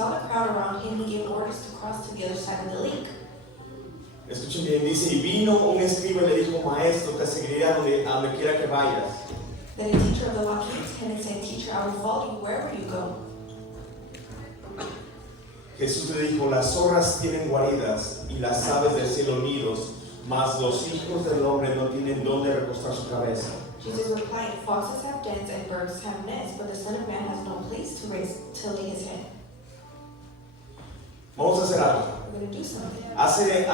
saw the crowd around him, he gave orders to cross to the other side of the lake. Escuchen bien, dice, y vino un escriba y le dijo, maestro, te seguiré a donde quiera que vayas. Then the teacher of the law came to him and said, Teacher, I will follow you wherever you go. Jesús le dijo, las zorras tienen guaridas y las aves del cielo nidos, mas los hijos del hombre no tienen dónde recostar su cabeza. Jesus replied, Foxes have dens and birds have nests, but the Son of Man has no place to lay his head. Vamos a hacer algo. We're going to do something. Hace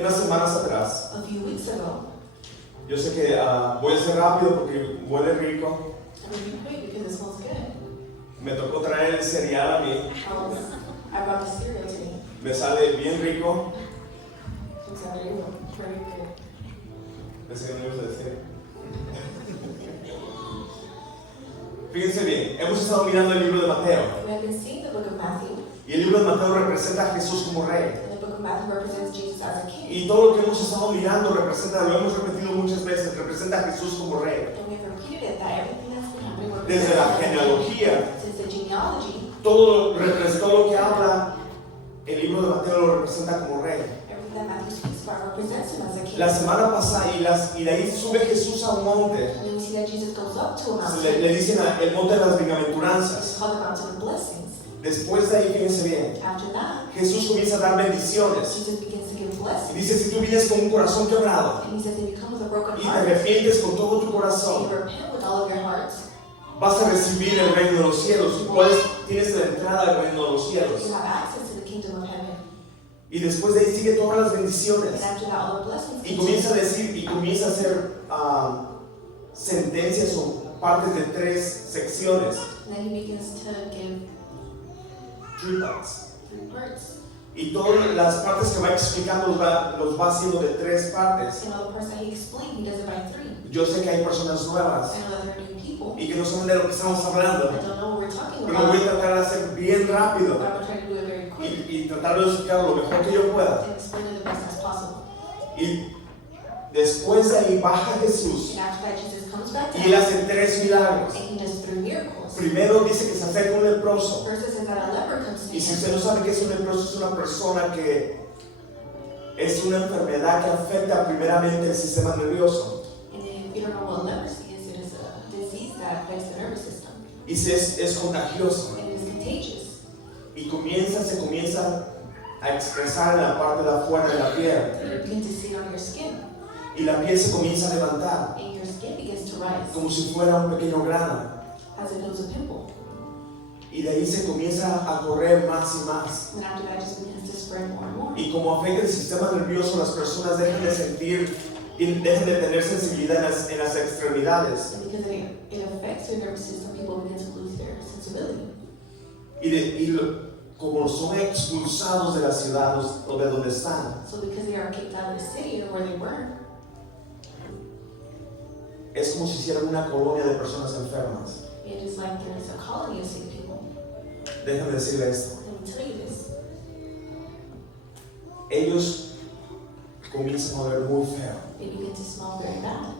unas semanas atrás, A few weeks ago, yo sé que voy a ser rápido porque huele rico. I'm going to be quick because it smells good. Me tocó traer el cereal a mí. I brought the cereal today. Me sale bien rico. It's very good. Pensé que no ibas a decir. Fíjense bien, hemos estado mirando el libro de Mateo. We have been seeing the book of Matthew. Y el libro de Mateo representa a Jesús como rey. And the book of Matthew represents Jesus as a king. Y todo lo que hemos estado mirando representa, lo hemos repetido muchas veces, representa a Jesús como rey. And we've repeated it that everything that's been happening Desde la genealogía, since the genealogy, todo lo que habla el libro de Mateo lo representa como rey. everything that Matthew speaks about represents him as a king. La semana pasada, y de ahí sube Jesús a un monte. And then we see that Jesus goes up to a mountain. Le dicen el monte de las bienaventuranzas. It's called the mountain of blessings. Después de ahí, fíjense bien, After that, Jesús comienza a dar bendiciones. Jesus begins to give Y blessings. dice, si tú vienes con un corazón quebrado And he says, if you come with a broken y te heart, arrepientes con todo tu and corazón, you repent with all of your hearts, vas a recibir el reino de los cielos. Tienes la entrada al reino de los cielos. you have access to the kingdom of heaven. Y después de ahí sigue todas las bendiciones. And after that, all the blessings. Y comienza a decir, y comienza a hacer sentencias o partes de 3 secciones. And then he begins to give 3 parts. 3 parts. Y todas las partes que va explicando los va haciendo de 3 partes. And all the parts that he explained, he does it by 3. Yo sé que hay personas nuevas I know that there are new people y que no saben de lo que estamos hablando. that don't know what we're talking Pero lo voy a about, tratar de hacer bien rápido but I'm going to try to do it very quick y tratar de explicar lo mejor que yo pueda. and explain it the best as possible. Y después de ahí baja Jesús And after that, Jesus comes back y él down hace 3 milagros. and he does 3 miracles. Primero dice que se acerca un leproso. First it says that a leper comes to Y si him. usted no sabe qué es un leproso, es una persona que es una enfermedad que afecta primeramente el sistema nervioso. And if you don't know what leprosy is, it is a disease that affects the nervous system. Y es contagioso. And it is contagious. Y se comienza a expresar en la parte de afuera de la piel. And you begin to see it on your skin. Y la piel se comienza a levantar, And your skin begins to rise como si fuera un pequeño grano. as if it was a pimple. Y de ahí se comienza a correr más y más. And after that, it just begins to spread more and more. Y como afecta el sistema nervioso, las personas dejan de sentir, dejan de tener sensibilidad en las extremidades. And because it affects your nervous system, people begin to lose their sensibility. Como son expulsados de la ciudad o de donde están, So because they are kicked out of the city or where they were, es como si hicieran una colonia de personas enfermas. it is like there is a colony of sick people. Déjame decirle esto. Let me tell you this. Ellos comienzan a oler muy feo. They begin to smell very bad.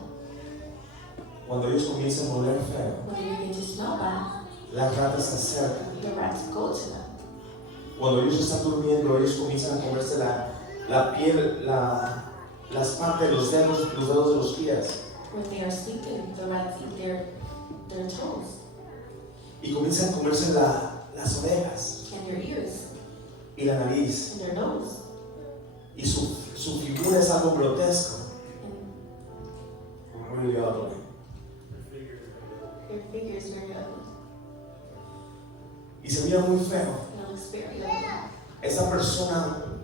Cuando ellos comienzan a oler feo, When they begin to smell bad, las ratas se acercan. the rats go to them. Cuando ellos están durmiendo, ellos comienzan a comerse la piel, las partes, los dedos de los pies. When they are sleeping, the rats eat their toes Y comienzan a comerse las orejas and their ears y la nariz. and their nose. Y su figura es algo grotesco. And Really ugly. their figure is very ugly. Y se mira muy feo. And it looks very ugly. Esa persona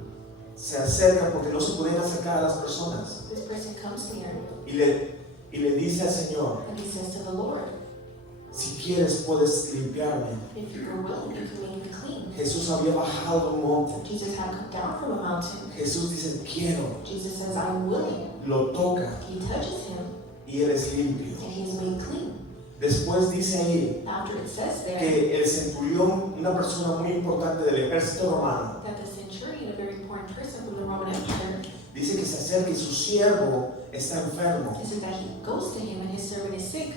se acerca porque no se pueden acercar a las personas. This person comes near Y le dice al Señor, and he says to the Lord, si quieres puedes limpiarme. if you are willing, you can make me clean. Jesús había bajado de un monte. Jesus had come down from a mountain. Jesús dice, quiero. Jesus says, I'm willing. Lo toca He touches him y él es limpio. and he is made clean. Después dice ahí After it says there que el centurión, una persona muy importante del ejército romano, that the centurion, a very important person from the Roman Empire, dice que se acerca y su siervo está enfermo. it says that he goes to him and his servant is sick.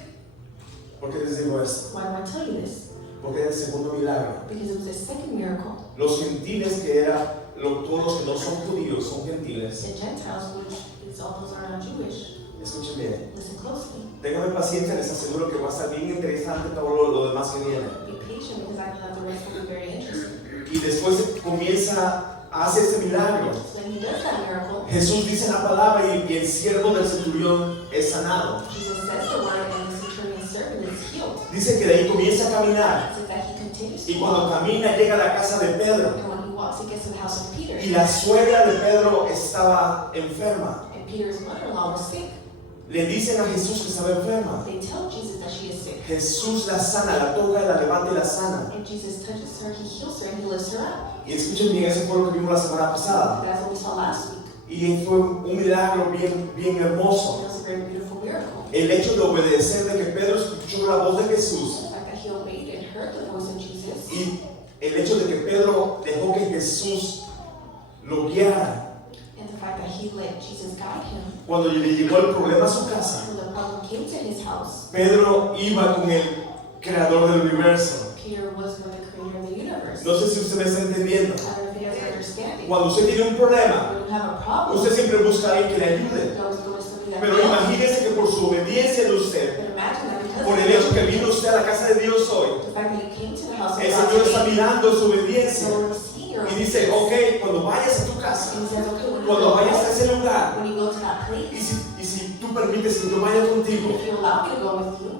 ¿Por qué les digo esto? Why do I tell you this? Porque es el segundo milagro. Because it was the second miracle. Los gentiles, que eran todos los que no son judíos, son gentiles. The Gentiles, which is all those are not Jewish, Escuchen bien. listen closely. Téngame paciencia, les aseguro que va a estar bien interesante todo lo demás que viene. Be patient because I know that the rest will be very interesting. Y después comienza a hacer este milagro. So then he does that miracle. Jesús dice la palabra y el siervo del centurión es sanado. Jesus says the word and the centurion's servant is healed. Dice que de ahí comienza a caminar. So that he continues Y to cuando walk. camina llega a la casa de Pedro. And when he walks, he gets to the house of Peter. Y la suegra de Pedro estaba enferma. And Peter's mother-in-law was sick. Le dicen a Jesús que estaba enferma. They tell Jesus that she is sick. Jesús la sana, la toca, la levanta y la sana. And Jesus touches her, he heals her, and he lifts her up. Y escuchen bien, ese fue lo que vimos la semana pasada. That's what we saw last week. Y fue un milagro bien hermoso. It was a very beautiful miracle. El hecho de obedecer, de que Pedro escuchó la voz de Jesús. The fact that he obeyed and heard the voice of Jesus. Y el hecho de que Pedro dejó que Jesús lo guiara. And the fact that he let Jesus guide him. Cuando le llegó el problema a su casa, When the problem came to his house, Pedro iba con el creador del universo. Peter was with the creator of the universe. No sé si usted me está entendiendo. I don't know if you guys are understanding. Cuando usted tiene un problema, When you have a problem, usted siempre busca a alguien que le ayude. you always go to somebody that Pero can help. imagínese que por su obediencia de usted, But imagine that because por of el hecho que vino usted a la casa de Dios hoy, the fact that he came to the house of el God Señor está today, mirando su obediencia so he's seeing your y dice, obedience. ok, cuando vayas a tu casa, And he says, okay, when you cuando go vayas a there, ese lugar, when you go to that place, y si tú permites que yo vaya contigo, if you allow me to go with you,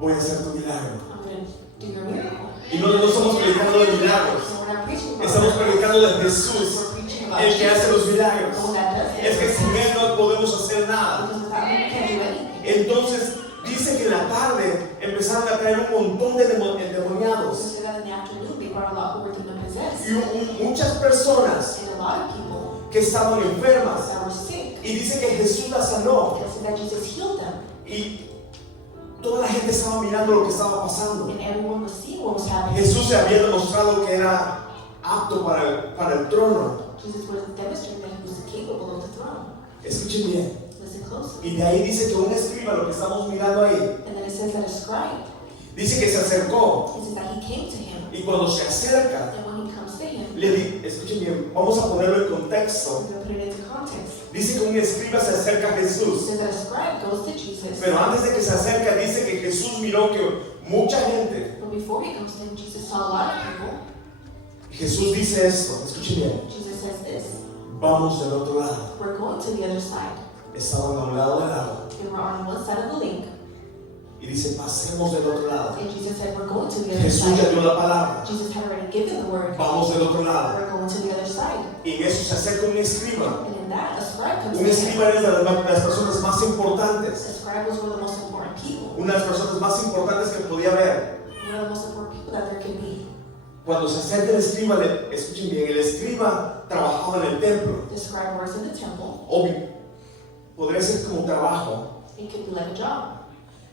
voy a hacer tu milagro. I'm going to do your miracle. Y no estamos predicando de milagros, So we're not preaching about estamos miracles. predicando de Jesús, We're preaching about el que hace Jesus, los the milagros. one that does Es que it. sin Él no podemos hacer nada. Because without him, we can't do anything. Entonces dice que en la tarde empezaron a traer un montón de endemoniados. So that in the afternoon, they brought a lot who were demon possessed. Y muchas personas And a lot of people que estaban enfermas. that were sick. Y dice que Jesús las sanó. And so that Jesus healed them. Y toda la gente estaba mirando lo que estaba pasando. And everyone was seeing what was happening. Jesús se había demostrado que era apto para el trono. Jesus was demonstrating that he was capable of the throne. Escuchen bien. Listen closely. Y de ahí dice que un escriba, lo que estamos mirando ahí, And then it says that a scribe, dice que se acercó. it says that he came to him. Y cuando se acerca, And when he comes to him, escuchen bien, vamos a ponerlo en contexto. we're going to put it into context. Dice que un escriba se acerca a It Jesús. says that a scribe goes to Jesus. Pero antes de que se acerca, dice que Jesús miró que mucha gente. But before he comes to him, Jesus saw a lot of people. Jesús dice esto, escuchen bien. Jesus says this, Vamos del otro lado. we're going to the other side. Estaban a un lado del lado. They were on one side of the lake. Y dice, pasemos del otro lado. And Jesus said, we're going to the other Jesús ya side. dio la palabra. Jesus had already given the word. Vamos del otro lado. We're going to the other side. Y en eso se acerca un escriba. And in that, a scribe comes Un to him. escriba es de las personas más A importantes. scribe was one of the most important people. Una de las personas más importantes que podía haber. One of the most important people that there can be. Cuando se acerca el escriba, escuchen bien, el escriba trabajaba en el templo. The scribe works in the temple. Obvio, podría ser como trabajo. It could be like a job.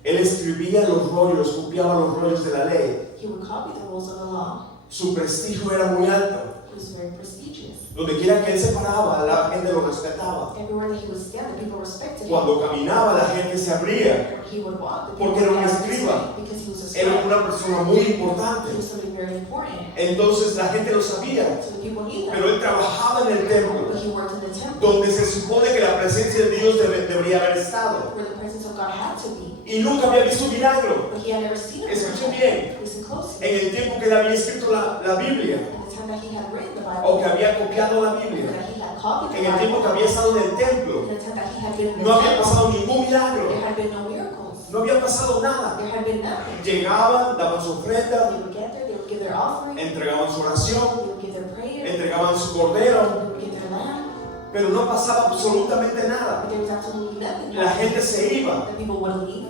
Él escribía los rollos, copiaba los rollos de la ley. He would copy the rules of the law. Su prestigio era muy alto. It was very prestigious. Donde quiera que él se paraba, la gente lo respetaba. Everywhere that he would stand, the people respected him. Cuando caminaba, la gente se abría. When he would walk, the Porque people era un would ask him escriba. because he was a Era scribe. una persona muy He importante. was somebody very important. Entonces la gente lo sabía. So the people knew that. Pero él trabajaba en el templo, But he worked in the temple, donde se supone que la presencia de Dios debería haber estado. where the presence of God had to be. Y nunca había visto un milagro. But he had never seen it. Escuchen bien. Listen closely. En el tiempo que él había escrito la Biblia, In the time that he had written the o Bible, que había copiado la Biblia, that he had copied en the el tiempo que Bible, había estado en el templo, in the time that he had been in the no había temple, pasado ningún milagro. there had been no miracles. No había pasado nada. There had been nothing. Llegaban, daban su ofrenda, They would get there, they would give their offering, they entregaban su oración, would give their prayer, entregaban su they cordero, would give their lamb, pero no pasaba absolutamente nada. but there was absolutely nothing. La gente se iba, The people would leave,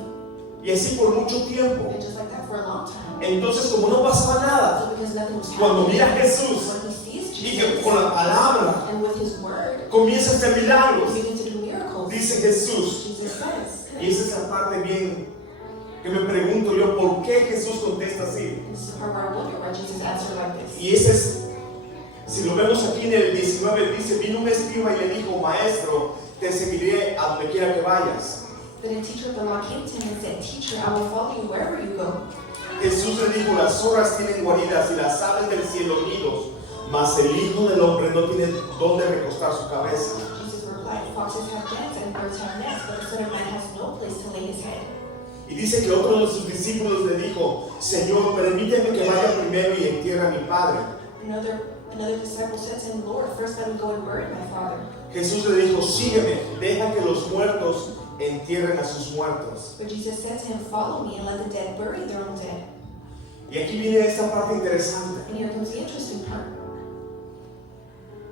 y así por mucho tiempo. and just like that for a long time. Entonces, como no pasaba nada, So because nothing was cuando happening, mira a Jesús when he sees y que Jesus, con la palabra and with his word, comienza a hacer milagros, he begins to do miracles. dice Jesús. Jesus says, Y esa es la parte bien que me pregunto yo, ¿por qué Jesús contesta así? this is the part where I wonder why Jesus answered like this. Y ese es, si lo vemos aquí en el 19, dice, vino un escriba y le dijo, maestro, te seguiré a donde quiera que vayas. Then a teacher of the law came to him and said, Teacher, I will follow you wherever you go. Jesús le dijo, las zorras tienen guaridas y las aves del cielo nidos, mas el Hijo del Hombre no tiene dónde recostar su cabeza. Jesus replied, foxes have dens and birds have nests, but the Son of Man has no place to lay his head. Y dice que otro de sus discípulos le dijo, Señor, permíteme que vaya primero y entierre a mi Padre. Another disciple said to him, Lord, first let me go and bury my father. Jesús le dijo, sígueme, deja que los muertos entierren a sus muertos. But Jesus said to him, follow me and let the dead bury their own dead. Y aquí viene esta parte interesante. And here comes the interesting part.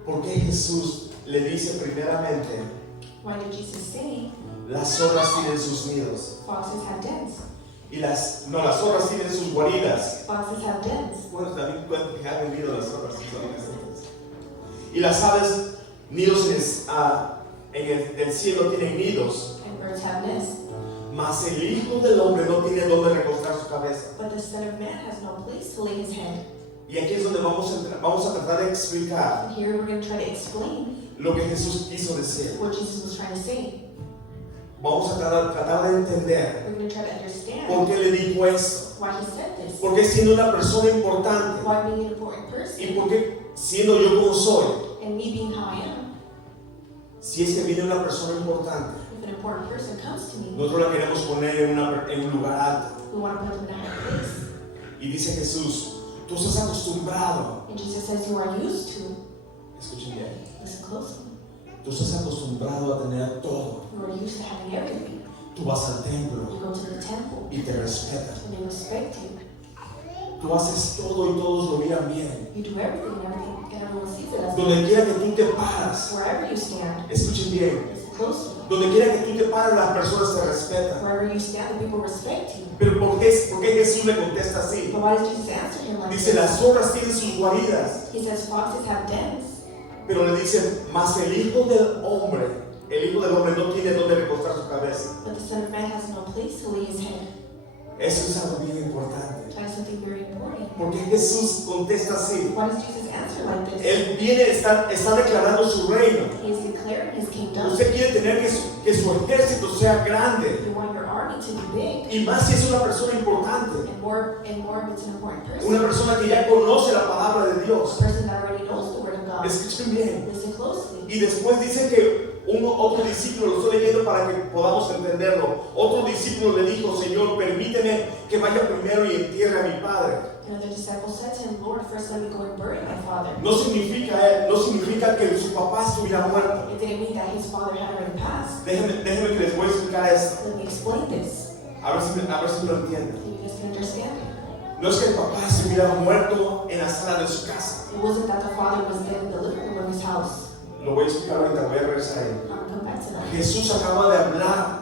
¿Por qué Jesús le dice primeramente, Why did Jesus say, las zorras tienen sus nidos? foxes have dens? Y las zorras tienen sus guaridas. Foxes have dens. Bueno, también pueden fijar en nido las zorras. Y las aves, nidos del cielo tienen nidos. And birds have nests. Mas el Hijo del Hombre no tiene dónde recostar su cabeza. But the Son of Man has no place to lay his head. Y aquí es donde vamos a tratar de explicar And here we're going to try to explain lo que Jesús quiso decir. what Jesus was trying to say. Vamos a tratar de entender We're going to try to understand por qué le dijo esto. why he said this. Por qué siendo una persona importante Why being an important y person por qué siendo yo como soy, and me being how I am. si es que viene una persona importante, If an important person comes to me, nosotros la queremos poner en un lugar alto. we want to put him in a high place. Y dice Jesús, tú estás acostumbrado, And Jesus says you are used to, escuchen bien, listen closely, tú estás acostumbrado a tener todo. you are used to having everything. Tú vas al templo You go to the temple y te respetan. and they respect you. Tú haces todo y todos lo miran bien. You do everything and everyone sees it as Donde quiera que tú te paras, wherever you stand, escuchen bien, listen closely. donde quiera que tú te pares, las personas te respetan. Wherever you stand, the people respect you. Pero ¿por qué Jesús le contesta así? But why does Jesus answer him like Dice, this? las zorras tienen sus guaridas, He says foxes have dens, pero le dice, mas el Hijo del Hombre no tiene dónde recostar su cabeza. but the Son of Man has no place to lay his head. Eso es algo bien importante. That is something very important. Porque Jesús contesta así. Why does Jesus answer like this? Él está declarando su reino. He is declaring his kingdom. Usted quiere tener que su ejército sea grande. You want your army to be big, Y más si es una persona importante. and more if it's an important person. Una persona que ya conoce la palabra de A Dios. person that already knows the word of God. Escuchen bien. Listen closely. Y después dice que otro discípulo, lo estoy leyendo para que podamos entenderlo. Otro discípulo le dijo, Señor, permíteme que vaya primero y entierre a mi padre. Another disciple said to him, Lord, first let me go and bury my father. No significa que su papá estuviera muerto. It didn't mean that his father had already passed. Déjenme que les voy a explicar esto. Let me explain this, A ver si lo entienden. so you guys can understand it. No es que el papá estuviera muerto en la sala de su casa. It wasn't that the father was dead in the living room of his house. Lo voy a explicar ahorita, voy a regresar ahí. I'll come back to that. Jesús acaba de hablar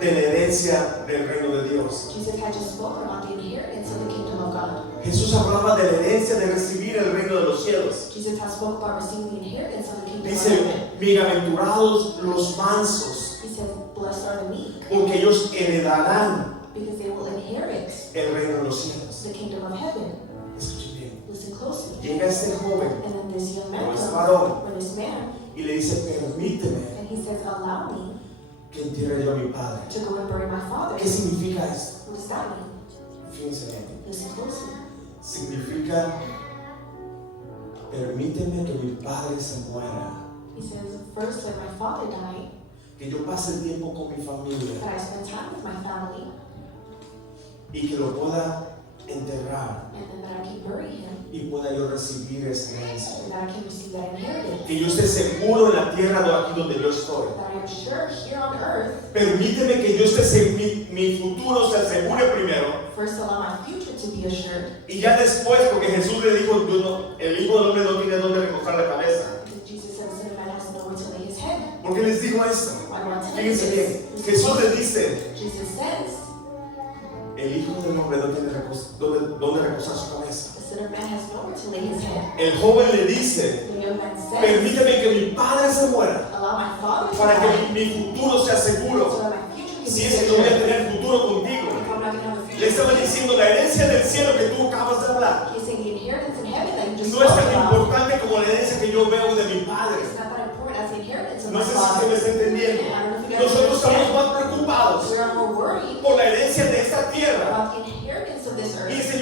de la herencia del reino de Dios. Jesus had just spoken about the inheritance of the kingdom of God. Jesús hablaba de la herencia de recibir el reino de los cielos. Jesus has spoken about receiving the inheritance of the kingdom of Dice, heaven. bienaventurados los mansos, He said, blessed are the meek, porque ellos heredarán because they will inherit el reino de los cielos. the kingdom of heaven. Escuchen bien. Listen closely. Llega este joven And then this young man No es comes, varón. or this man, y le dice, permíteme and he says, allow me que entierre yo a mi padre. to go and bury my father. ¿Qué significa esto? What does that mean? Fíjense bien. Listen closely. Significa, permíteme que mi padre se muera, He says, first let my father die, que yo pase tiempo con mi familia that I spend time with my family, y que lo pueda enterrar and then that I can bury him, y pueda yo recibir esa herencia. and that I can receive that inheritance. Que yo esté seguro en la tierra de aquí donde yo estoy. That I am sure here on earth, Permíteme que yo mi futuro se asegure primero first allow my future to be assured. y ya después, porque Jesús le dijo, el Hijo del Hombre no tiene dónde recostar la cabeza. Because Jesus said the Son of Man has nowhere to lay his head. ¿Por qué les digo esto? Why do I tell you Fíjense bien, this? Jesús le dice, Jesus says, el Hijo del Hombre no tiene dónde recostar su cabeza. the Son of Man has nowhere to lay his head. El joven le dice, The young man says, permíteme que mi padre se muera allow my father to para die, que mi futuro sea so seguro. that my future can Si be es que no voy a assured. tener futuro contigo. If I'm not going to have a Le future, estaba diciendo, la herencia del cielo que tú acabas de hablar he's saying the inheritance in heaven that you just no es spoke tan about. importante como la herencia que yo veo de mi padre. It's not that important as the inheritance of No my sé si usted father. me está entendiendo. I don't know if you guys Nosotros estamos understand. más preocupados We are more worried por la herencia de esta tierra about the inheritance of this y earth. se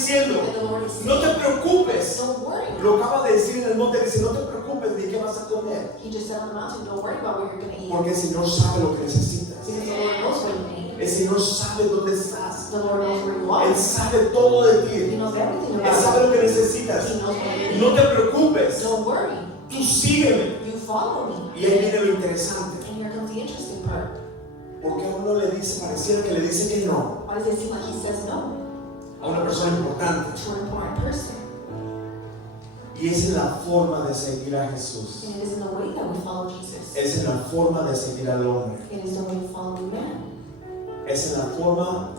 diciendo, And the Lord is no te saying, preocupes. don't worry. Lo acaba de decir en el monte, dice, no te preocupes ni qué vas a comer. He just said on the mountain, don't worry about what you're going to eat. Porque el Señor sabe lo que necesitas. Because the Lord knows what you need. El Señor sabe dónde estás. The Lord knows where you Él are. sabe todo de He ti. knows everything Él about sabe you. lo que necesitas. He knows what you No need. te preocupes. Don't worry. Tú sígueme. You follow me. Y ahí viene lo interesante. And here comes the interesting part. Porque a uno le dice, pareciera que le dice que no Why does it seem like he says no a una persona importante. to an important person? Y es en la forma de seguir a Jesús. And it is in the way that we follow Jesus. Es en la forma de seguir al hombre. It is the way we follow the man. Es en la forma,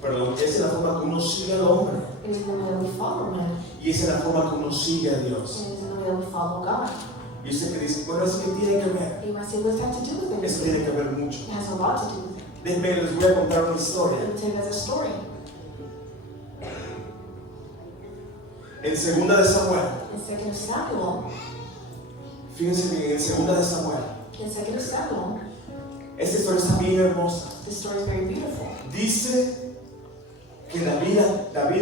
perdón, es en la forma que uno sigue al hombre. It is in the way that we follow man. Y es en la forma que uno sigue a Dios. And it is in the way that we follow God. Y usted que dice, bueno, eso que tiene que ver. You might say, what's that to do with Eso it? tiene que ver mucho. It has a lot to do with it. Déjenme, les voy a contar una historia. Let me take it as a story. En 2 de Samuel, In 2 Samuel, fíjense bien, en 2 de Samuel, in 2 Samuel, esta historia está bien hermosa. the story is very beautiful. Dice que David,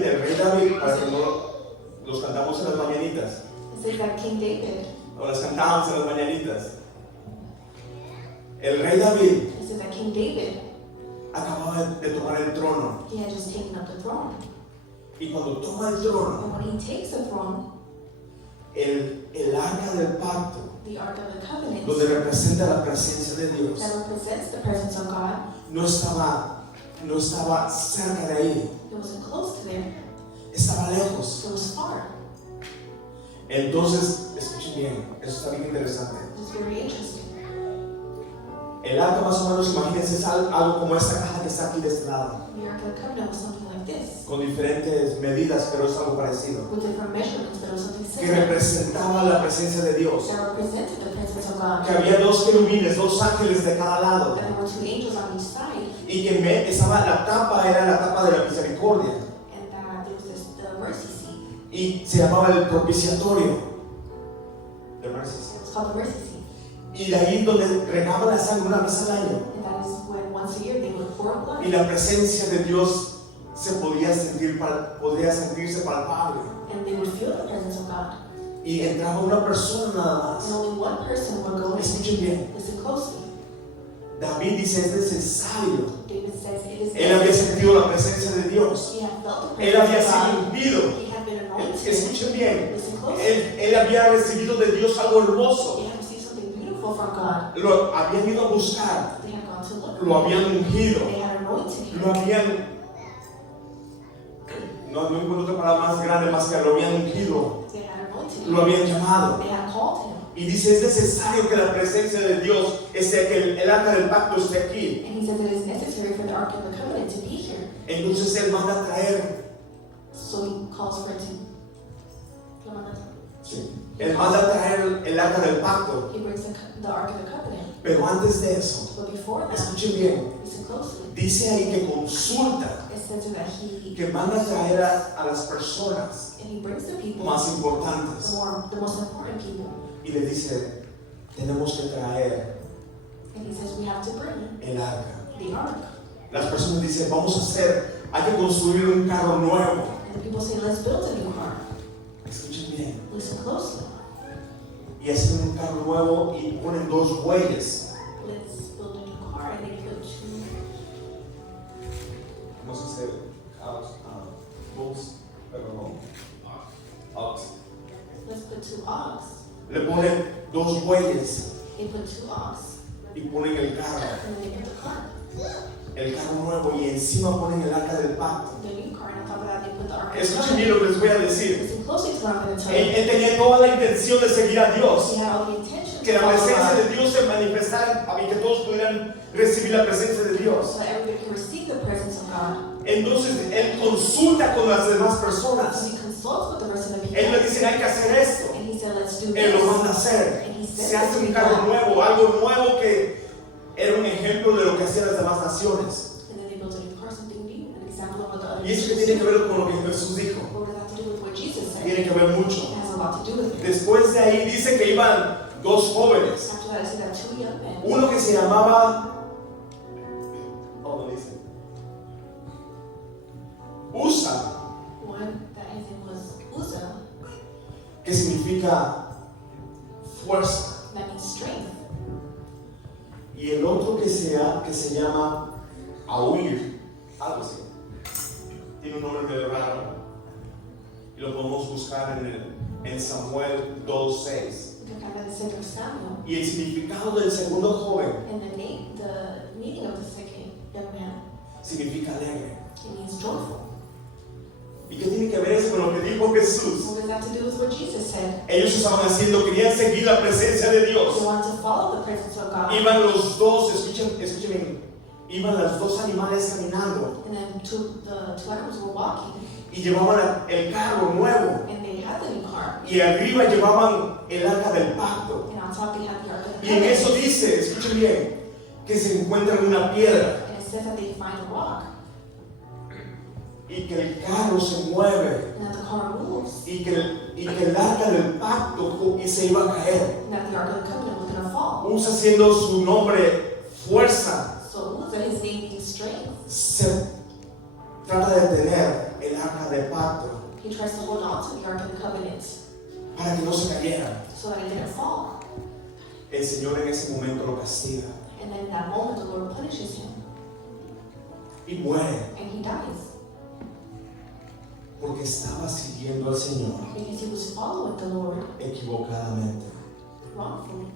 el rey David, para que no los cantamos en las mañanitas, It says that King David, o las cantábamos en las mañanitas. El rey David it says that King David, acababa de tomar el trono. he had just taken up the throne. Y cuando toma el trono, And when he takes the throne, el arca del pacto, the Ark of the Covenant, donde representa la presencia de Dios, that represents the presence of God, no estaba cerca de ahí, it wasn't close to there, estaba lejos. it was far. Entonces, escuchen bien, eso está bien interesante. It was very interesting. El arca más o menos, imagínense, es algo como esta caja que está aquí de este lado, The Ark of the Covenant was something like this, con diferentes medidas, pero es algo parecido, with different measurements, but it was something que similar, representaba la presencia de Dios, that represented the presence of God. que había dos querubines, dos ángeles de cada lado, And there were 2 angels on each side, y que estaba la tapa, era la tapa de la misericordia, and there was the mercy seat. y se llamaba el propiciatorio. The mercy seat. It was called the mercy seat. Y de ahí donde regaba la sangre una vez al año, And that is when once a year they would pour blood. y la presencia de Dios podía sentirse palpable. And they would feel the presence of God. Y entraba una persona nada And más. only one person would go in. Escuchen bien, Listen closely. David dice es necesario. David says it is Él había necessary. sentido la presencia de Dios. He had felt the Él había presence of sido God. ungido. He had been anointed. Escuchen bien, Listen closely. él había recibido de Dios algo hermoso. They had received something beautiful from God. Lo habían ido a buscar, They had gone to look. lo habían ungido, They had anointed him. lo habían, no encuentro otra palabra más grande más que lo habían ungido, They had anointed lo him. habían llamado. They had called him. Y dice, es necesario que la presencia de Dios esté, que el arca del pacto esté aquí. And he says it is necessary for the Ark of the Covenant to be here. Entonces Él manda a traer, So he calls for it to. Él manda a traer el arca del pacto. He brings the Ark of the Covenant. Pero antes de eso, But before that, escuchen bien, listen closely. dice ahí que consulta, It says that he que manda a traer a las personas and he brings the people, más the importantes. most important people, Y le dice, tenemos que traer and he says we have to bring el arca. the Ark. Las personas dicen, hay que construir un carro nuevo. And the people say, let's build a new car. Escuchen bien. Listen closely. Y hacen un carro nuevo y ponen dos bueyes. Let's build a new car, and they put 2. ¿Cómo se dice? Bulls, pero ox. Let's put 2 ox. Le ponen dos bueyes They put 2 ox, y ponen el carro. and then they put the car, El carro nuevo y encima ponen el arca del pacto. the new car, and on top of that they put the Ark of the Escuchen bien Covenant. lo que les voy a decir. Listen closely to what I'm going to tell you. Él tenía toda la intención de seguir a Dios. He had all the intention Que to la follow presencia God, de Dios se manifestara y que todos pudieran recibir la presencia de Dios. so that everybody can receive the presence of God. Entonces él consulta con las demás So personas. he consults with the rest of the people. Él le dice, hay que hacer esto. And he said, let's do Él this. lo manda a hacer. And he said, Se hace un carro nuevo, algo nuevo que era un ejemplo de lo que hacían las demás naciones. And then they built a new car, something new, an example of what the other Y eso que nations tiene que do. ver con lo que Jesús dijo. What does that have to do with what Jesus said? Tiene que ver It mucho. has a lot to do with it. Después de ahí dice que iban dos jóvenes. After that, I see that 2 young men. Uno que se llamaba, ¿cómo dice? Usa one that his name was Uzzah, que significa fuerza. that means strength. Y el otro que se llama Ahuir, algo así. Tiene un nombre medio raro. Y lo podemos buscar en Samuel 2:6. You can find that in the second Samuel. Y el significado del segundo joven And the meaning of the second young man, significa alegre. it means joyful. ¿Y qué tiene que ver eso con lo que dijo Jesús? What does that have to do with what Jesus said? Ellos estaban haciendo, querían seguir la presencia de They Dios. wanted to follow the presence of God. Iban los dos, escuchen bien, iban los dos animales caminando And then the two animals were walking, y llevaban el carro nuevo. and they had the new car. Y arriba llevaban el arca del pacto. And on top they had the Ark of the Y en eso Covenant. dice, escuchen bien, que se encuentran una piedra And it says that they find a rock, y que el carro se mueve and that the car moves, y que el arca del pacto y se iba a caer. and that the Ark of the Covenant was going to fall. Usa siendo su nombre fuerza, So Uzzah, his name means strength. se trata de tener el arca del pacto He tries to hold on to the Ark of the Covenant para que no se cayera. so that it didn't fall. El Señor en ese momento lo castiga And then in that moment, the Lord punishes him, y muere and he dies porque estaba siguiendo al Señor because he was following the Lord equivocadamente. wrongfully.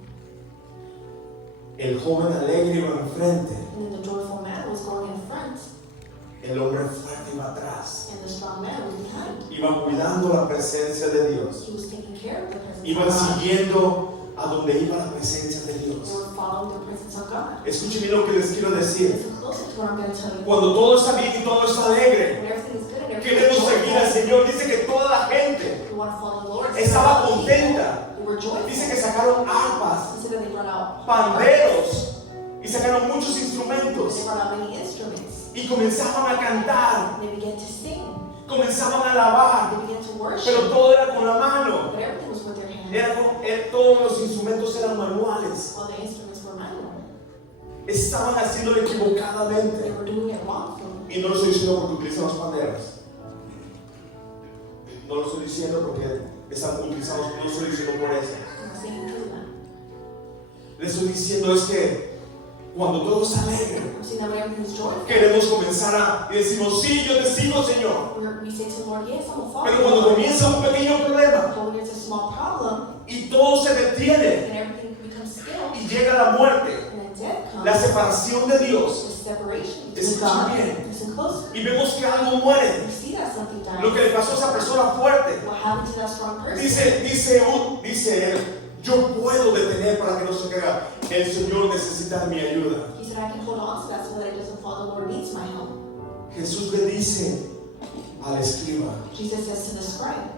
El joven alegre iba enfrente, And then the joyful man was going in front, el hombre fuerte iba atrás. and the strong man was behind. Iban cuidando la presencia de Dios. He was taking care of the presence Iban of God. siguiendo a donde iba la presencia de They Dios. were following the presence of God. Escuchen bien lo que les quiero decir. Listen closely to what I'm going to tell you. Cuando todo está bien y todo está alegre, When everything is good and everything queremos is seguir al joyful, Señor. Dice que toda la gente we want to follow the Lord. estaba People, contenta. they were joyful. Dice que sacaron arpas, He said that they brought out panderos y sacaron muchos They instrumentos brought out many instruments. y comenzaban a cantar, And they began to sing. comenzaban a alabar, They began to worship. pero todo era con la mano. But everything was with their hands. Todos los instrumentos eran manuales. All the instruments were manual. Estaban haciéndolo They equivocadamente. were doing it wrongfully. Y no lo estoy diciendo porque utilizan los panderos. No lo estoy diciendo porque están utilizados, no lo estoy diciendo por eso. I'm not saying do that. Le estoy diciendo es que cuando todo está alegre, I'm saying that when everything is joyful, queremos comenzar y decimos, sí, yo te sigo, Señor. we say to the Lord, yes, I'm going to follow Pero you. cuando comienza un pequeño problema But when there's a small problem, y todo se detiene and everything becomes still, y llega la muerte, and then death comes, la separación de Dios, the separation between Escucha God. bien. Listen closer. y vemos que algo muere, You see that something dies. lo que le pasó a esa persona fuerte, What happened to that strong person? dice él, yo puedo detener para que no se caiga. El Señor necesita mi ayuda. He said, I can hold on to that so that it doesn't fall. The Lord needs my help. Jesús le dice al escriba, Jesus says to the scribe,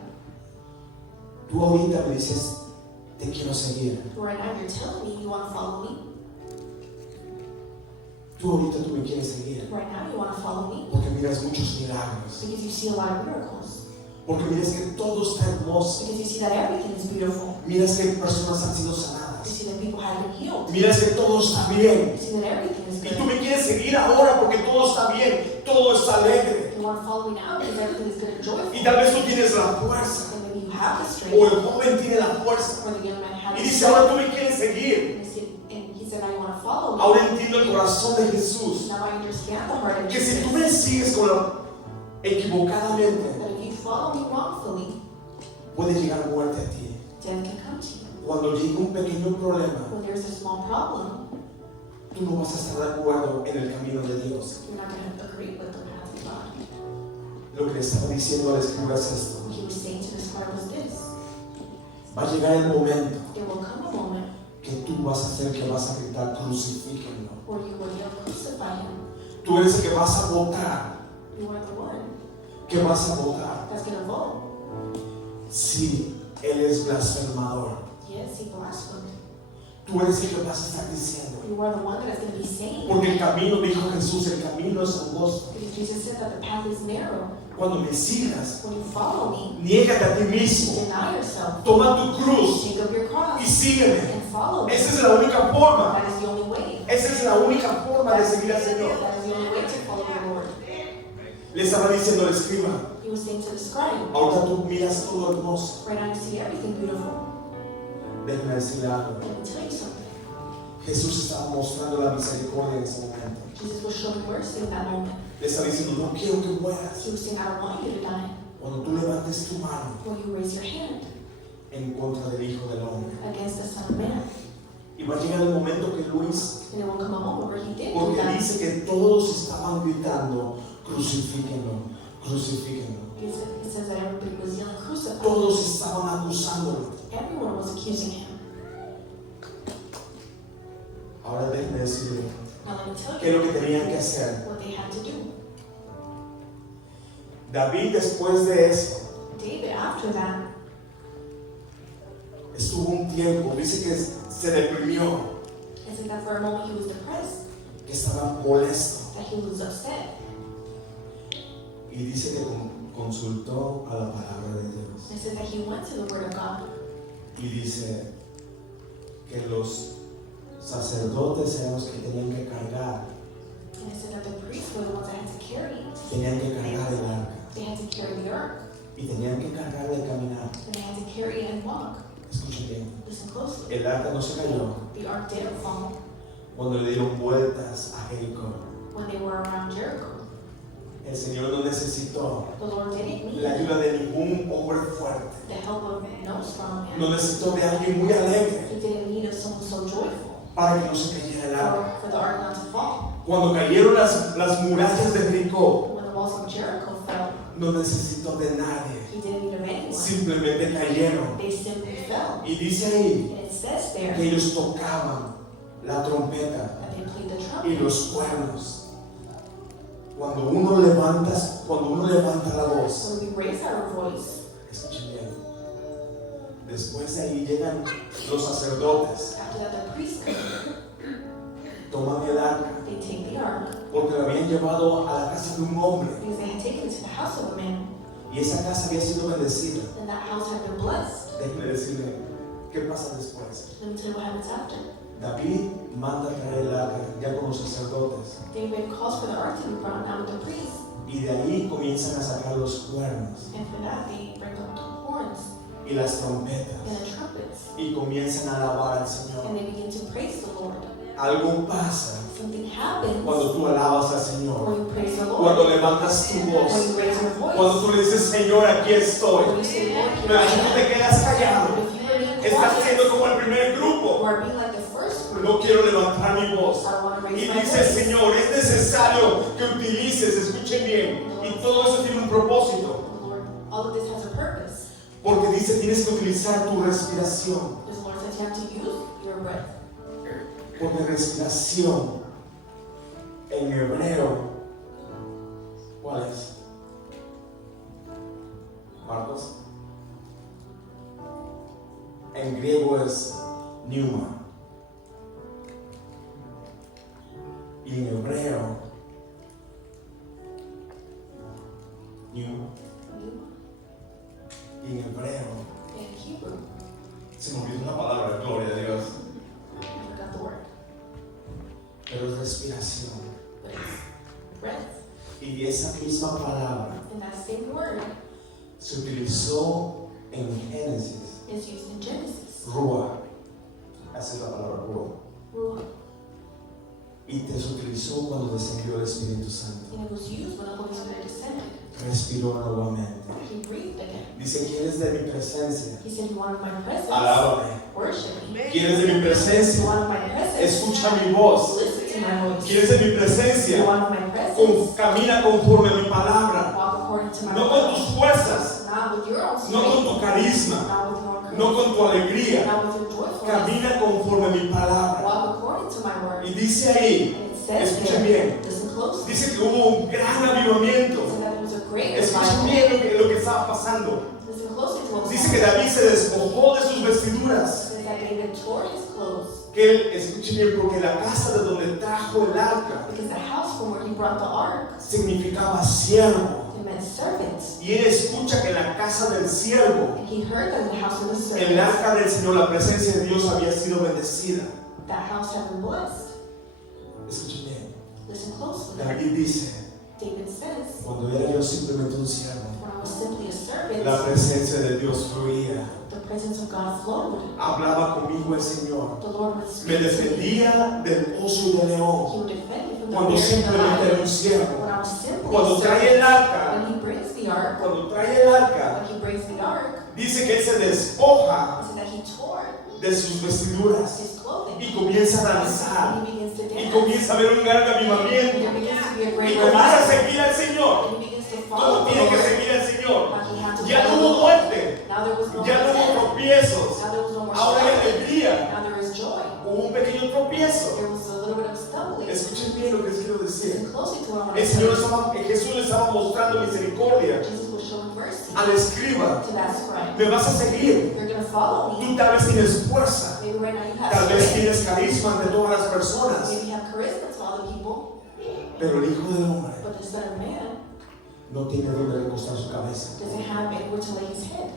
tú ahorita me dices, te quiero seguir. right now you're telling me you want to follow me. Tú ahorita tú me quieres seguir. Right now you want to follow me Porque miras muchos milagros. because you see a lot of miracles. Porque miras que todo está hermoso. Because you see that everything is beautiful. Miras que personas han sido You sanadas. see that people have been healed. Miras que todo está bien. You see that everything is Y tú good. me quieres seguir ahora porque todo está bien, todo está alegre. You want to follow me now because everything is good and joyful. Y tal vez tú tienes la fuerza, And maybe you have the o strength, el joven tiene la fuerza. or the young man has Y the dice, ahora strength. tú me quieres seguir. And he said, now you want to follow me. Ahora entiendo el corazón de Jesús. Now I understand the heart of Que si Jesus. tú me sigues equivocadamente, That if you follow me wrongfully, puede llegar muerte a ti. death can come to you. Cuando llegue un pequeño problema, When there's a small problem, tú no vas a estar de acuerdo en el camino de Dios. you're not going to agree with the path of God. Lo que le estaba diciendo al escriba es esto. What he was saying to the scribe was this. Va a llegar el momento There will come a moment que tú vas a hacer que vas a gritar, crucifíquenlo. where you will yell, crucify him. Tú eres el que vas a votar. You are the one ¿Qué vas a votar? that's going to vote. Si él es blasfemador. Yes, he blasphemed. Tú eres el que vas a estar diciendo. You are the one that is going to be saying. Porque el camino, dijo Jesús, el camino es angosto. Because Jesus said that the path is narrow. Cuando me sigas, When you follow me, niégate a ti mismo. deny yourself. Toma tu cruz Take up your cross y sígueme. and follow me. Esa es la única forma. That is the only way. Esa es la única forma de seguir al Señor. That is the only way to follow the Lord. Le estaba diciendo al escriba, He was saying to the scribe, ahorita tú miras todo hermoso. right now you see everything beautiful. Déjame decirle algo. Let me tell you something. Jesús estaba mostrando la misericordia en ese momento. Jesus was showing mercy in that moment. Le está diciendo, no quiero que mueras. He was saying, I don't want you to die. Cuando tú levantes tu mano When you raise your hand en contra del Hijo del Hombre. against the Son of Man. Y va a llegar el momento que Luis, And it will come a moment where he did do porque that. dice que todos estaban gritando, crucifíquenlo, crucifíquenlo. He says that everybody was yelling, crucify. Todos estaban acusándolo. Everyone was accusing him. Ahora déjenme decirle Now let me tell qué es lo you que tenían que hacer. what they had to do. David, después de eso, David, after that, estuvo un tiempo, dice que se deprimió, it said that for a moment he was depressed, que estaba molesto. that he was upset. Y dice que consultó a la palabra de Dios. It said that he went to the Word of God. Y dice que los sacerdotes eran los que tenían que cargar, And it said that the priests were the ones that had to carry it. tenían que cargar el arca. They had to carry the ark. Y tenían que cargar de caminar. And they had to carry it and walk. Escuchen bien, Listen closely. el arca no se cayó The ark didn't fall cuando le dieron vueltas a Jericó. when they were around Jericho. El Señor no necesitó The Lord didn't need la ayuda de ningún hombre fuerte. the help of no strong No man. necesitó de alguien muy alegre He didn't need of someone so joyful para que no se cayera el arca. for the ark not to fall. Cuando cayeron las murallas de Jericó, When the walls of Jericho fell, no necesitó de nadie. he didn't need of anyone. Simplemente cayeron. They simply fell. Y dice ahí And it says there que ellos tocaban la trompeta that they played the y trumpet. los cuernos. Cuando uno levanta la voz, When we raise our voice, escuchen bien. Después de ahí llegan los sacerdotes, after that the priests come, toman el arca, they take the ark porque lo habían llevado a la casa de un hombre because they had taken it to the house of a man, y esa casa había sido bendecida. and that house had been blessed. Déjenme decirle qué pasa después. Let me tell you what happens after. David manda a traer el arca ya con los sacerdotes David calls for the ark to be brought down with the priests, y de ahí comienzan a sacar los cuernos and for that they bring up the horns y las trompetas and the trumpets, y comienzan a alabar al and Señor. they begin to praise the Lord. Algo pasa Something happens cuando tú alabas al Señor, when you praise the cuando Lord, levantas tu when voz, you raise your cuando voice, tú le dices, Señor, aquí estoy. when you say, Lord, here Pero I si tú am. te quedas callado, If you remain estás siendo quiet, como el primer grupo. or be like the first group, No quiero levantar mi voz. I don't want to Y raise my dice, voice. Señor, es necesario que utilices, escuchen bien, y todo eso tiene un propósito. Lord, all of this has a purpose. Porque dice, tienes que utilizar tu respiración. Because the Lord says you have to use your breath. Porque respiración en hebreo, ¿cuál es? Marcos. En griego es pneuma. Y en hebreo, pneuma. Y en hebreo, In Hebrew, se me olvidó una palabra, gloria a Dios. I forgot the word, Pero es respiración. but it's breath. Y esa misma palabra And that same word se utilizó en Génesis. is used in Genesis. Ruach. Esa es la palabra Ruach. Ruach. Y se utilizó cuando descendió el Espíritu Santo. And it was used when the Holy Spirit descended. Respiró nuevamente. He breathed again. Dice, ¿quieres de mi presencia? He said, you wanted my presence. Alábame. Worship me. ¿Quieres de mi You presencia? wanted my presence. Escucha mi voz. Listen to my voice. ¿Quieres de mi You presencia? wanted my presence. Camina conforme a mi palabra. Walk according to my No con will. tus fuerzas, Not with your own no con strength. tu carisma, Not with your own no courage. con tu alegría. Not with your joyfulness. Camina conforme a mi palabra. Walk according to my word. Y dice ahí, And it says escuchen there, bien, listen closely. dice que hubo un gran avivamiento. So that it was a great Escuchen revival. bien lo que estaba pasando. Listen closely to what was Dice que happening. David se despojó de sus It vestiduras. says that David tore his clothes Que él, escuchen bien, porque la casa de donde trajo el arca because the house from where he brought the ark, significaba siervo. it meant servants. Y él escucha que en la casa del siervo, And he heard that in the house of the el servants, arca del Señor, la presencia de Dios había sido bendecida. that house had been blessed. Escuchen bien, Listen closely. David dice, David says, cuando era yo simplemente un siervo, when I was simply a servant, la presencia de Dios fluía. the presence of God flowed. Hablaba conmigo el Señor. The Lord would Me speak to me. defendía del pozo de He león. would defend me from the Cuando bear and the simplemente era lion. un siervo. When I was simply Cuando a trae servant, el arca, when he brings the ark, cuando trae el arca, when he brings the ark, dice que él se despoja it said that he tore de sus vestiduras his clothing. y comienza a danzar And he begins to y dance. comienza a ver un gran And avivamiento there begins to be a y great comienza a revival. seguir al Señor. And he begins to Todo follow the tiene que Lord. seguir al Señor. Like he had to Ya no follow hubo the Lord. muerte, Now there was no ya no more hubo death. tropiezos, Now there was no more ahora hay stumbling. alegría. Now there is joy. Hubo un pequeño tropiezo. There was a little bit of stumbling. Escuchen bien lo que les quiero decir. Listen closely to what I'm El going to Señor say. Jesús le estaba mostrando misericordia Jesus was showing mercy al escriba. to that scribe. Me vas a seguir. You're going to follow me. Tú tal vez tienes fuerza, Maybe right now you have tal vez strength. tienes carisma ante todas las personas, Maybe you have charisma to other people. pero el Hijo del Hombre But the Son of Man no tiene donde recostar su cabeza. doesn't have anywhere to lay his head.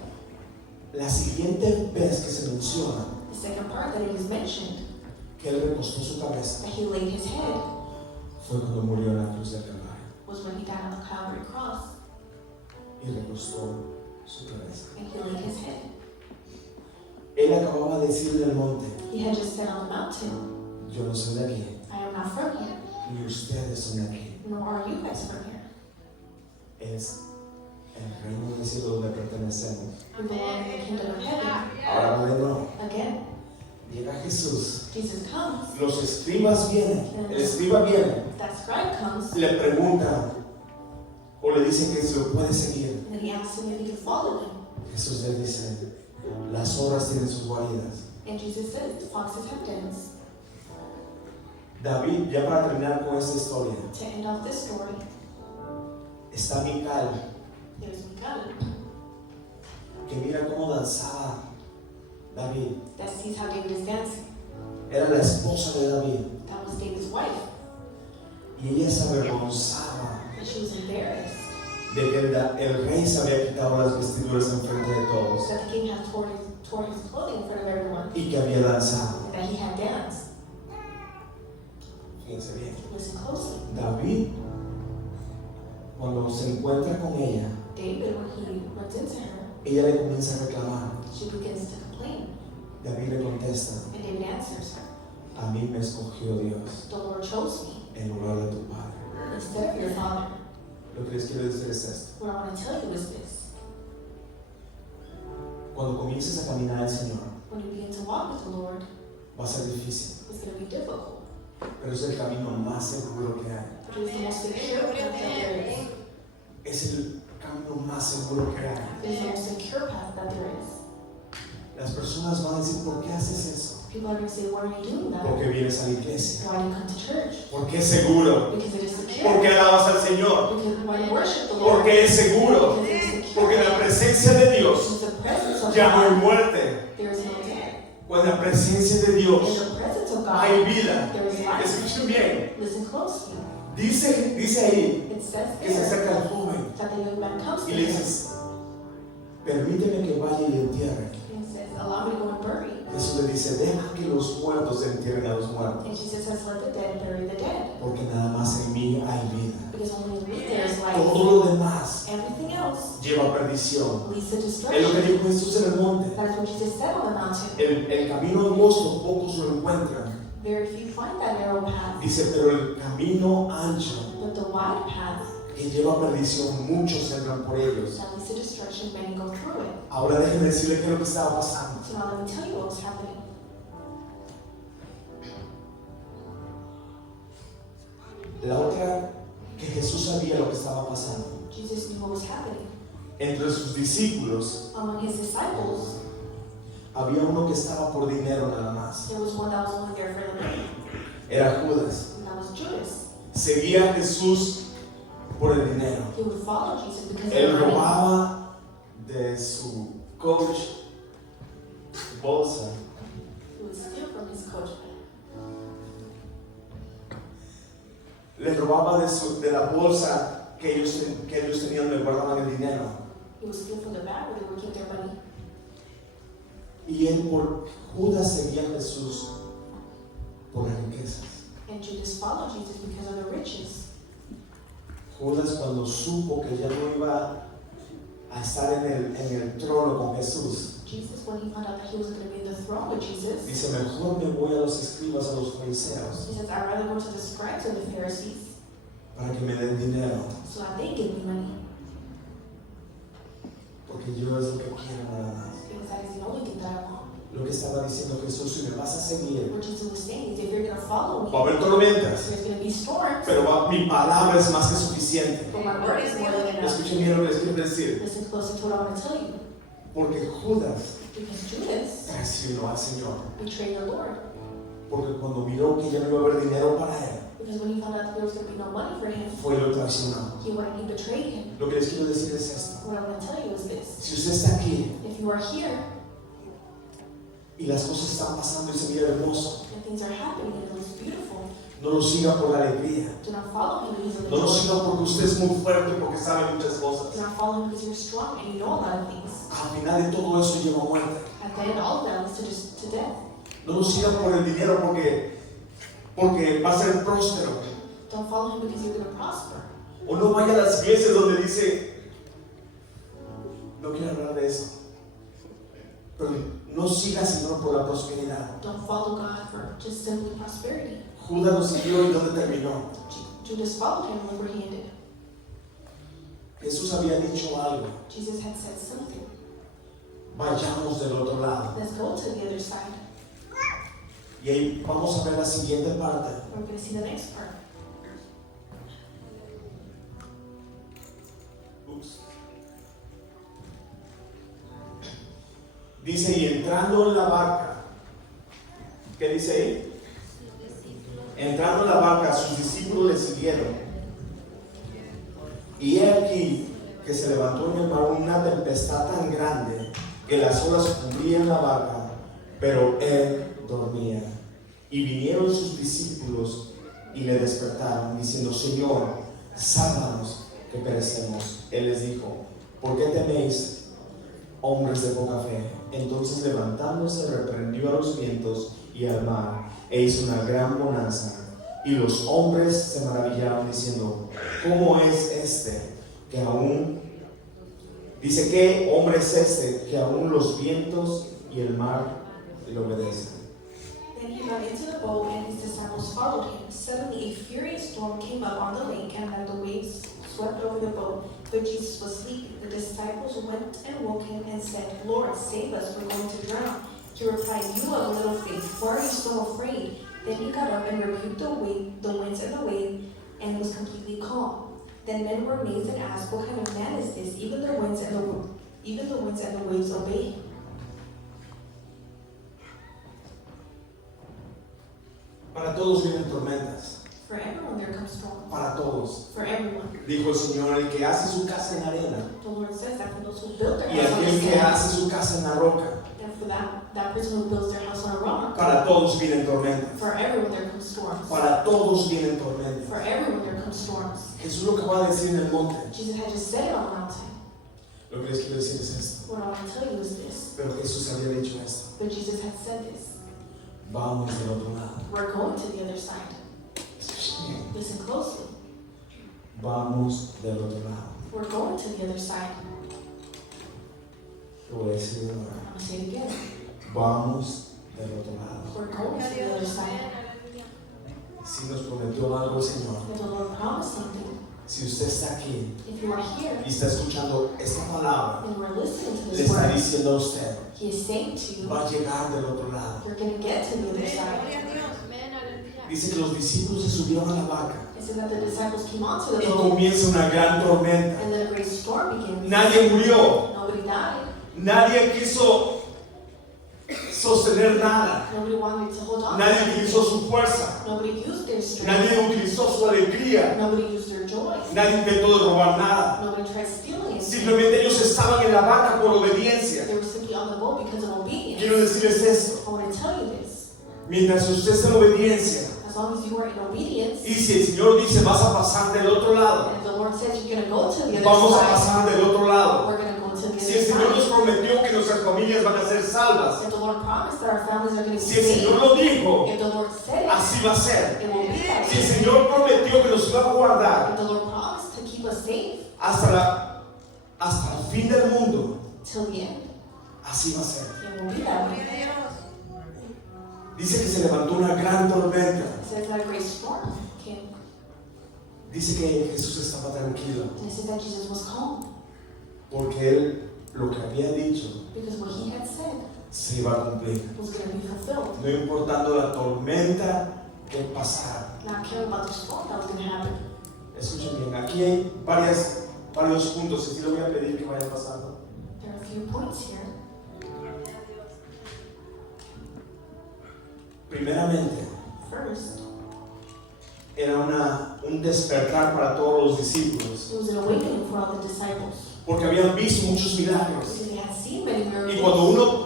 La siguiente vez que se menciona The second part that it is mentioned, que él recostó su cabeza that he laid his head, fue cuando murió en la cruz del Calvario was when he died on the Calvary cross. y recostó su cabeza. And he laid his head. Él acababa de decir del monte: He had just said on the mountain, yo no soy de aquí, I am not from here, ni ustedes son de aquí. nor are you guys from here. Es el reino del cielo donde pertenecemos. We belong in the kingdom of heaven. Ahora de nuevo, Again, llega Jesús. Jesus comes. Los escribas vienen, el escriba viene, That scribe comes, le preguntan o le dicen que se lo puede seguir. and then he asks him if he can follow him. Jesús le dice: las horas tienen sus guaridas. And Jesus says, the foxes have dens. David, ya para terminar con esta historia, To end off this story, está Mical, there's Michal que mira cómo danzaba David. that sees how David is dancing. Era la esposa de David That was David's wife. y ella se avergonzaba And she was embarrassed de que el rey se había quitado las vestiduras en frente de todos that the king had tore his clothing in front of everyone. y que había danzado. And that he had danced. Fíjense bien, Listen closely. David, cuando se encuentra con ella, David, when he runs into her, ella le comienza a reclamar. she begins to complain. David le contesta: And David answers her, a mí me escogió Dios the Lord chose me en lugar de tu padre. instead of your father. Lo que les quiero decir es esto: What I want to tell you is this. cuando comiences a caminar al Señor, When you begin to walk with the Lord, va a ser difícil, it's going to be difficult. pero es el camino más seguro que hay. But it is the most secure path that there is. Es el camino más seguro que hay. It is the most secure path that there is. Las personas van a decir: ¿por qué haces eso? People are going to say, why are you doing that? Porque vienes a la iglesia. Why do you come to church? Porque es seguro. Because it is secure. Porque alabas al Señor. Because when you worship the Lord, Porque es seguro. because it is secure. Porque en la presencia de Dios Because the presence of ya no hay God, muerte. there is no death. Cuando en la presencia de In Dios the presence of hay God, vida. there is life. Escuchen bien. Listen closely. Dice ahí It says que se there acerca al joven that the young man comes to y le him dices: permíteme que vaya y le entierre. and says, allow me to go and bury. Jesús le dice: deja que los muertos entierren a los muertos, And Jesus says, let the dead bury the dead. porque nada más en mí hay vida. Because only in me there is life. Todo lo demás Everything else lleva a perdición. leads to Es lo que destruction. dijo Jesús en el monte. That is what Jesus said on the mountain. El camino angosto pocos lo encuentran. Very few find that narrow path. Dice: pero el camino ancho But the wide path que lleva a perdición, muchos entran por ellos. that leads to destruction, many go through it. Ahora déjenme decirle qué es lo que estaba pasando. So now let me tell you what was happening. La otra, que Jesús sabía lo que estaba pasando. Jesus knew what was happening. Entre sus discípulos Among his disciples, había uno que estaba por dinero nada más. there was one that was only there for the money, Era Judas. and that was Judas. Seguía a Jesús por el dinero. He would follow Jesus because of Él the money. robaba de su coach bolsa. He would steal from his coach bag. Le robaba de la bolsa que ellos tenían, le guardaban el dinero. He would steal from the bag where they would keep their money. Y él, por Judas, seguía a Jesús por las riquezas. And Judas followed Jesus because of the riches. Judas, cuando supo que ya no iba a estar en el trono con Jesús, Jesus, when he found out that he wasn't going to be in the throne with Jesus, dice, mejor me voy a los escribas, a los fariseos, he says, I'd rather go to the scribes and the Pharisees para que me den dinero, so that they give me money. porque yo es lo que quiero nada más. Because that is the only thing that I want. Lo que estaba diciendo Jesús, si me vas a seguir, What Jesus was saying is, if you're going to follow me, va a haber tormentas, there's going to be storms, pero mi palabra es más que suficiente. but my word is more than enough. Escuchen bien lo que les quiero decir, Listen closely to what I want to tell you. porque Judas Because Judas traicionó al Señor, betrayed the Lord. porque cuando miró que ya no iba a haber dinero para él, Because when he found out that there was going to be no money for him, fue y lo traicionó. he went and he betrayed him. Lo que les quiero decir es esto, What I want to tell you is this. si usted está aquí If you are here y las cosas están pasando y se mira hermoso, and things are happening and it looks beautiful, no lo siga por la alegría, do not follow him because of the no lo joy. siga porque usted es muy fuerte, porque sabe muchas cosas. Do not follow him because you're strong and you know a lot of things. Al final de todo eso lleva a muerte. At the end, all of that leads to death. No lo siga por el dinero porque va a ser próspero. Don't follow him because you're going to prosper. O no vaya a las iglesias donde dice, no quiero hablar de eso, pero no siga sino por la prosperidad. Don't follow God for just simply prosperity. Judas lo siguió y ¿dónde terminó? Judas followed him and look where he ended. Jesús había dicho algo, Jesus had said something. vayamos del otro lado. Let's go to the other side. Y ahí vamos a ver la siguiente parte. We're going to see the next part. Ups. Dice, y entrando en la barca, ¿qué dice ahí? Entrando en la barca, sus discípulos le siguieron. Y he aquí que se levantó en el mar una tempestad tan grande que las olas cubrían la barca, pero él dormía. Y vinieron sus discípulos y le despertaron, diciendo, Señor, sálvanos, que perecemos. Él les dijo, ¿por qué teméis, hombres de poca fe? Entonces levantándose reprendió a los vientos y al mar, e hizo una gran bonanza. Y los hombres se maravillaron diciendo, ¿cómo es este que aún, dice, qué hombre es este que aún los vientos y el mar le obedecen? Then he got into the boat and his disciples followed him. Suddenly a furious storm came up on the lake and then the waves swept over the boat. But Jesus was sleeping. The disciples went and woke him and said, Lord, save us, we're going to drown. He replied, you have a little faith, why are you so afraid? Then he got up and rebuked the winds and the wave, and was completely calm. Then men were amazed and asked, what kind of man is this? Even the winds and the waves obey him. Para todos vienen tormentas, For everyone there comes storms. para todos. For everyone. Dijo el Señor, el que hace su casa en arena The Lord says that for those who build their y house on the aquel que sand, hace su casa en la roca, and for that person who builds their house on a rock, para todos vienen tormentas. for everyone there comes storms. Para todos vienen tormentas. For everyone there comes storms. Jesús lo acaba de decir en el monte. Jesus had just said it on the mountain. Lo que les quiero decir es esto. What I want to tell you is this. Pero Jesús había dicho esto. But Jesus had said this. Vamos del otro lado. We're going to the other side. Escuchen bien. Listen closely. Vamos del otro lado. We're going to the other side. Lo voy a decir de nuevo. I'm going to say it again. Vamos del otro lado. We're going to the other side. Si nos prometió algo el Señor, If the Lord promised something, si usted está aquí if you are here y está escuchando esta palabra, and we're listening to le this está word, diciendo a usted, He is saying to you, va a llegar del otro lado. you're going to get to the other side. Dice que los discípulos se subieron a la barca It said that the disciples came onto the y boat, comienza una gran tormenta. and then a great storm begins. Nadie murió, Nobody died. nadie quiso sostener nada, Nobody wanted to hold on. nadie utilizó su fuerza, Nobody used their strength. nadie utilizó su alegría, Nobody used their joy. nadie intentó de robar nada. Nobody tried stealing it. Simplemente ellos estaban en la barca por obediencia. They were simply on the boat because of obedience. Quiero decirles esto, I want to tell you this. mientras usted está en obediencia As long as you are in obedience, y si el Señor dice vas a pasar del otro lado, and if the Lord says you're going to go to the other vamos a side, pasar del otro lado. we're going to go to the Si el other Señor nos side. prometió que nuestras familias van a ser salvas, If the Lord promised that our families are going to be si el Señor saved, lo dijo, if the Lord said it, así va a ser. it will be that Si el way. Señor prometió que nos iba a guardar, If the Lord promised to keep keep us safe hasta el fin del mundo. till the end. Así va a ser. It will be that way. Dice que se levantó una gran tormenta. It says that a great storm came. Dice que Jesús estaba tranquilo And it says that Jesus was calm porque él lo que había dicho because what he had said se iba a cumplir. was going to be fulfilled. No importando la tormenta que pasara. Not caring about the storm that was going to happen. Escuchen bien, aquí hay varios puntos y sí le voy a pedir que vayan pasando. There are a few points here. Primeramente, First, era un despertar para todos los discípulos it was an awakening for all the disciples porque habían visto muchos milagros. because they had seen many Y miracles.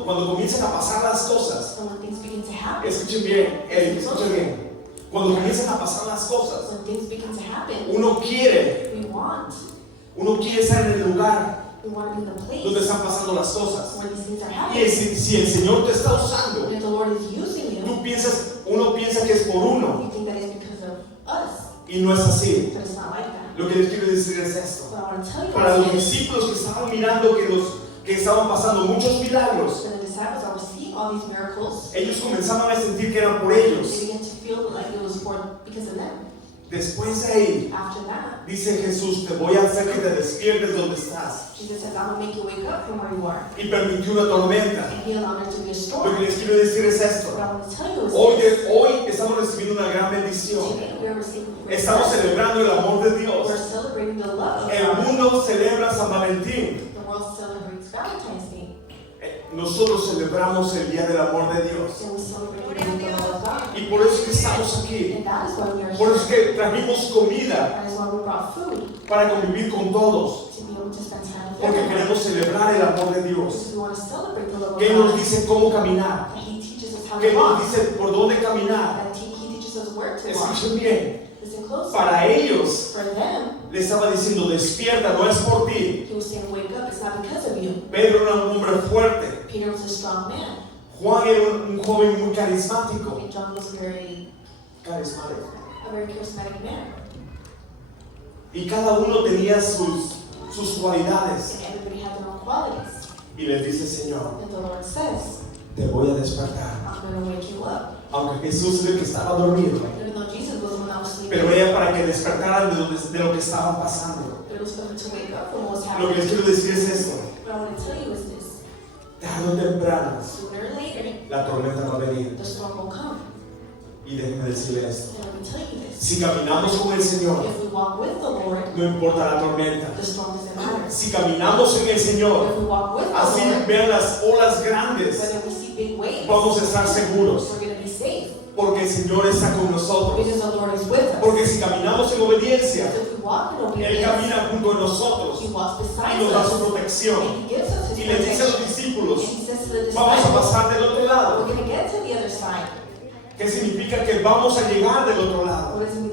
cuando comienzan a pasar las cosas, And when things begin to happen, escuchen bien, escuchen bien. Cuando comienzan a pasar las cosas, when things begin to happen, uno quiere estar en el lugar we want to be in the place donde están pasando las cosas. where these things are Y happening. si el Señor te está usando, And if the Lord is using you, uno piensa que es por uno you think that it's because of us, y no es así. but it's not like that. Lo que les quiero decir es esto. What I want to tell you Para los is discípulos que estaban mirando que estaban pasando muchos milagros, that the disciples are seeing all these miracles, ellos comenzaban a sentir que eran por they ellos. began to feel like it was because of them. Después de ahí, After that, dice Jesús, te voy a hacer que te despiertes donde estás. Jesus says, I'm going to make you wake up from where you are. Y permitió una tormenta. And he allowed there to be a Lo storm. que les quiero decir es esto. What I want to tell you is Hoy estamos recibiendo una gran bendición. today we are receiving great Estamos blessing. celebrando el amor de Dios. We're celebrating the love of El God. mundo celebra San Valentín. The world celebrates Valentine's Day. Nosotros celebramos el Día del Amor de Dios. And we celebrate the love of God. Y por eso es que estamos aquí. And that is why we are Por eso es here. que trajimos comida That is why we brought food para convivir con todos. to be able to spend time with Porque everyone. queremos celebrar el amor de Dios. Because we want to celebrate the love of Que nos God. dice cómo caminar. That he teaches us how Que to nos walk. dice por dónde caminar. That he teaches us where to walk. Escuchen bien. Listen close. Para ellos For them, le estaba diciendo despierta, no es por ti. he was saying, wake up, it's not because of you. Pedro era un hombre fuerte. Peter was a strong man. Juan era un joven muy carismático. And John was a very charismatic man. Y cada uno tenía sus cualidades. And everybody had their own qualities. Y les dice Señor, And the Lord says, te voy a despertar. I'm going to wake you up. Aunque Jesús es el que estaba dormido. Even though Jesus was the one that was sleeping. Pero era para que despertaran de lo que estaba pasando. But it was for him to wake up from what was Lo que les happening. quiero decir es esto. What I want to tell you is this. Tarde o temprano Sooner or later, la tormenta va a venir. the storm will come. Y déjenme decirle esto. And let me tell you this. Si caminamos con el Señor, If we walk with the Lord, no importa la tormenta. the storm doesn't matter. Si caminamos en el Señor, If we walk with the así Lord, vean las olas grandes, whether we see big waves, vamos a estar seguros. we're going to be safe. Porque el Señor está con nosotros. Because the Lord is with us. Porque si caminamos en obediencia, If we walk in Él obedience, camina junto a nosotros He walks y beside nos da su us. protección. And He gives us His Y les dice a los protection. discípulos, And He says to the vamos a disciples, pasar del otro lado. we're going to get to the other side. ¿Qué significa que vamos a llegar del otro lado? What does it mean